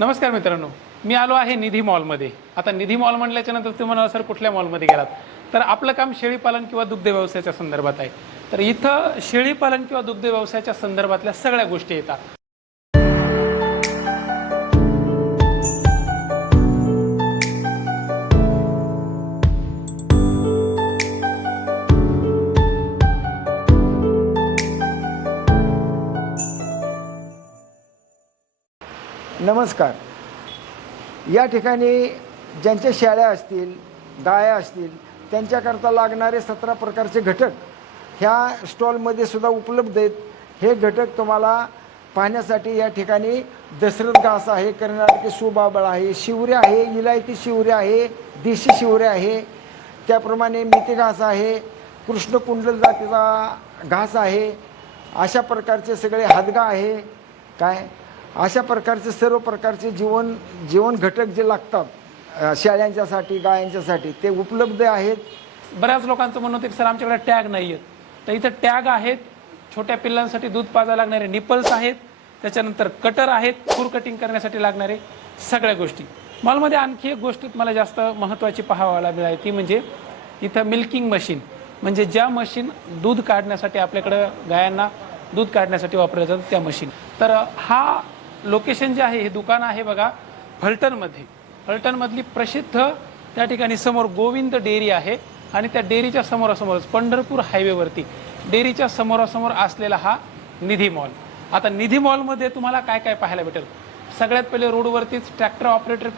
नमस्कार मित्रांनो मी आलो आहे निधी मॉलमध्ये. आता निधी मॉल म्हटल्याच्या नंतर तुम्ही म्हणाल सर कुठल्या मॉलमध्ये गेलात? तर आपलं काम शेळीपालन किंवा दुग्ध व्यवसायाच्या संदर्भात आहे. तर इथं शेळीपालन किंवा दुग्ध व्यवसायाच्या संदर्भातल्या सगळ्या गोष्टी येतात. नमस्कार. या ठिकाणी ज्यांच्या शाळ्या असतील गाया असतील त्यांच्याकरता लागणारे सतरा प्रकारचे घटक ह्या स्टॉलमध्ये सुद्धा उपलब्ध आहेत. हे घटक तुम्हाला पाहण्यासाठी या ठिकाणी दशरथ घास आहे कर्नाटकी सुबाबळ आहे शिवरे आहे इलायती शिवरे आहे देशी शिवरे आहे. त्याप्रमाणे मिती घास आहे कृष्णकुंडल जातीचा घास आहे. अशा प्रकारचे सगळे हादगा आहे. काय? अशा प्रकारचे सर्व प्रकारचे जीवन जीवन घटक जे लागतात शेळ्यांच्यासाठी गायांच्यासाठी ते उपलब्ध आहेत. बऱ्याच लोकांचं म्हणणं होतं की सर आमच्याकडे टॅग नाही आहेत. तर इथं टॅग आहेत छोट्या पिल्लांसाठी दूध पाजायला लागणारे निपल्स आहेत त्याच्यानंतर कटर आहेत खूर कटिंग करण्यासाठी लागणारे सगळ्या गोष्टी. मॉलमध्ये आणखी एक गोष्ट मला जास्त महत्त्वाची पाहावायला मिळाली ती म्हणजे इथं मिल्किंग मशीन म्हणजे ज्या मशीन दूध काढण्यासाठी आपल्याकडं गायांना दूध काढण्यासाठी वापरलं जातं त्या मशीन तर हा लोकेशन जे आहे हे दुकान आहे बघा फलटणमध्ये. फलटणमधली प्रसिद्ध त्या ठिकाणी समोर गोविंद डेअरी आहे आणि त्या डेअरीच्या समोरासमोरच पंढरपूर हायवेवरती डेअरीच्या समोरासमोर असलेला हा निधी मॉल. आता निधी मॉलमध्ये तुम्हाला काय काय पाहायला भेटेल? सगळ्यात पहिले रोडवरतीच ट्रॅक्टर ऑपरेटर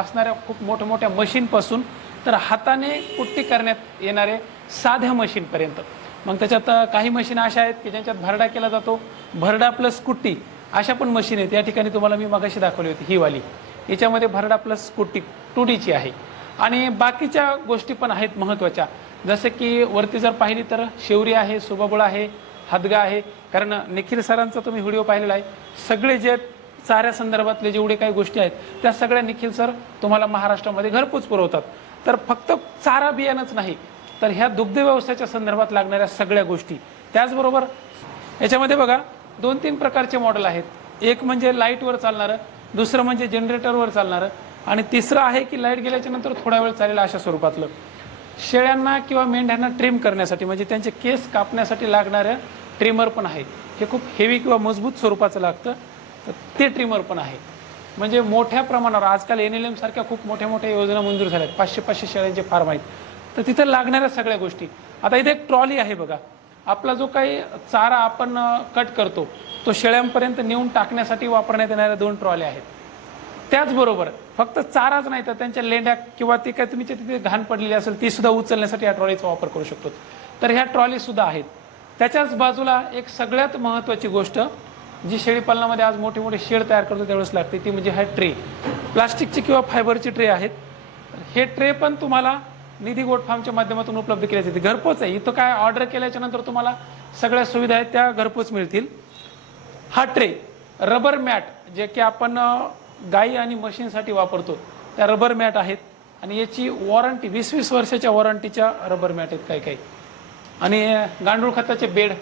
असणाऱ्या खूप मोठ्या मोठ्या मशीनपासून तर हाताने कुट्टी करण्यात येणारे साध्या मशीनपर्यंत. मग त्याच्यात काही मशीन अशा आहेत की ज्यांच्यात भरडा केला जातो. भरडा प्लस कुट्टी. अशा पण मशीन आहेत. या ठिकाणी तुम्हाला मी मगाशी दाखवली होती ही वाली. याच्यामध्ये भरडा प्लस कुट्टी टू डीची आहे. आणि बाकीच्या गोष्टी पण आहेत महत्त्वाच्या. जसं की वरती जर पाहिली तर शेवरी आहे सुबाबुळ आहे हादगा आहे. कारण निखिल सरांचा तुम्ही व्हिडिओ पाहिलेला आहे. सगळे जे चाऱ्या संदर्भातले जेवढे काही गोष्टी आहेत त्या सगळ्या निखिल सर तुम्हाला महाराष्ट्रामध्ये घरपोच पुरवतात. तर फक्त चारा बियाणंच नाही तर ह्या दुग्ध व्यवसायाच्या संदर्भात लागणाऱ्या सगळ्या गोष्टी. त्याचबरोबर याच्यामध्ये बघा दोन तीन प्रकारचे मॉडेल आहेत. एक म्हणजे लाईटवर चालणारं दुसरं म्हणजे जनरेटरवर चालणारं आणि तिसरं आहे की लाइट गेल्याच्यानंतर थोडा वेळ चालेल अशा स्वरूपातलं. शेळ्यांना किंवा मेंढ्यांना ट्रिम करण्यासाठी म्हणजे त्यांचे केस कापण्यासाठी लागणारं ट्रिमर पण आहे. हे खूप हेवी किंवा मजबूत स्वरूपाचं लागतं तर ते ट्रिमर पण आहे. म्हणजे मोठ्या प्रमाणावर आजकाल एन एल एमसारख्या खूप मोठ्या मोठ्या योजना मंजूर झाल्या आहेत पाचशे पाचशे शेळ्यांचे फार्म आहेत. तर तिथं लागणाऱ्या सगळ्या गोष्टी. आता इथे एक ट्रॉली आहे बघा. आपला जो काही चारा आपण कट करतो तो शेळ्यांपर्यंत नेऊन टाकण्यासाठी वापरण्यात येणाऱ्या दोन ट्रॉल्या आहेत. त्याचबरोबर फक्त चाराच नाही तर त्यांच्या लेंड्या किंवा ते काय तुम्ही तिथे घाण पडलेली असेल ती सुद्धा उचलण्यासाठी या ट्रॉलीचा वापर करू शकतो. तर ह्या ट्रॉली सुद्धा आहेत. त्याच्याच बाजूला एक सगळ्यात महत्त्वाची गोष्ट जी शेळीपालनामध्ये आज मोठे मोठे शेड तयार करतो त्यावेळेस लागते ती म्हणजे हा ट्रे. प्लास्टिकची किंवा फायबरची ट्रे आहेत. हे ट्रे पण तुम्हाला निधी गोट फार्मच्या माध्यमातून उपलब्ध केल्या जाते घरपोच आहे. इथं काय ऑर्डर केल्याच्यानंतर तुम्हाला सगळ्या सुविधा आहेत त्या घरपोच मिळतील. हा ट्रे रबर मॅट जे की आपण गाई आणि मशीनसाठी वापरतो त्या रबर मॅट आहेत. आणि याची वॉरंटी वीस वीस वर्षाच्या वॉरंटीच्या रबर मॅट आहेत काही काही आणि गांडूळ खताचे बेड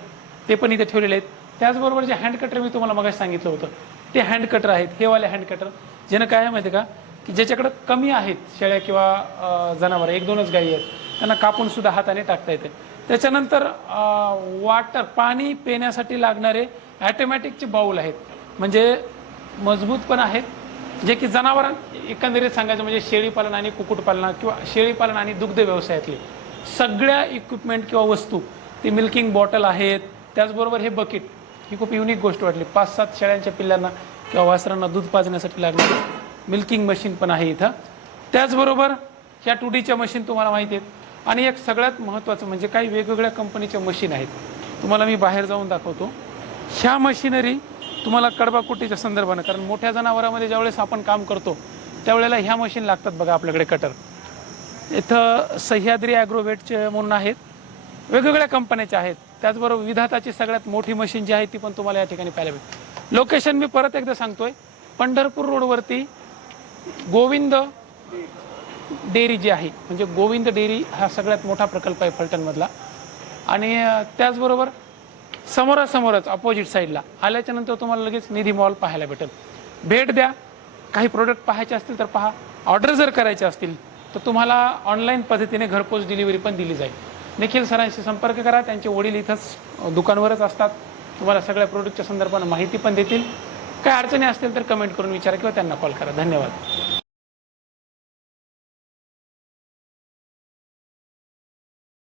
ते पण इथे ठेवलेले आहेत. त्याचबरोबर जे हँड कटर मी तुम्हाला मग सांगितलं होतं ते हँड कटर आहेत. हे वाले हँड कटर ज्यानं काय आहे माहिती आहे का? की ज्याच्याकडं कमी आहेत शेळ्या किंवा जनावर जनावरं एक दोनच गायी आहेत त्यांना कापून सुद्धा हाताने टाकता येते. त्याच्यानंतर वाटर पाणी पिण्यासाठी लागणारे ॲटोमॅटिकचे बाऊल आहेत. म्हणजे मजबूत पण आहेत जे की जनावरां एकंदरीत सांगायचं म्हणजे शेळीपालन आणि कुक्कुटपालन किंवा शेळीपालन आणि दुग्ध व्यवसायातले सगळ्या इक्विपमेंट किंवा वस्तू ती मिल्किंग बॉटल आहेत त्याचबरोबर हे बकेट ही खूप युनिक गोष्ट वाटली. पाच सात शेळ्यांच्या पिल्लांना किंवा वासरांना दूध पाजण्यासाठी लागणारी मिल्किंग मशीन पण आहे इथं. त्याचबरोबर ह्या टू डीच्या मशीन तुम्हाला माहिती आहेत. आणि एक सगळ्यात महत्त्वाचं म्हणजे काही वेगवेगळ्या कंपनीच्या मशीन आहेत. तुम्हाला मी बाहेर जाऊन दाखवतो. ह्या मशिनरी तुम्हाला कडबाकुटीच्या संदर्भानं कारण मोठ्या जनावरामध्ये ज्यावेळेस आपण काम करतो त्यावेळेला ह्या मशीन लागतात बघा आपल्याकडे कटर. इथं सह्याद्री ॲग्रोवेटचे म्हणून आहेत. वेगवेगळ्या कंपन्याच्या आहेत. त्याचबरोबर विधाताची सगळ्यात मोठी मशीन जी आहे ती पण तुम्हाला या ठिकाणी पाहायला भेटेल. लोकेशन मी परत एकदा सांगतोय. पंढरपूर रोडवरती गोविंद डेअरी जी आहे म्हणजे गोविंद डेअरी हा सगळ्यात मोठा प्रकल्प आहे फलटणमधला. आणि त्याचबरोबर समोरासमोरच अपोजिट साईडला आल्याच्यानंतर तुम्हाला लगेच निधी मॉल पाहायला भेटेल. भेट द्या. काही प्रोडक्ट पाहायचे असतील तर पहा. ऑर्डर जर करायचे असतील तर तुम्हाला ऑनलाईन पद्धतीने घरपोच डिलिव्हरी पण दिली जाईल. निखिल सरांशी संपर्क करा. त्यांचे वडील इथंच दुकानवरच असतात. तुम्हाला सगळ्या प्रोडक्टच्या संदर्भानं माहिती पण देतील. काय अडचणी असतील तर कमेंट करून विचारा किंवा त्यांना कॉल करा. धन्यवाद.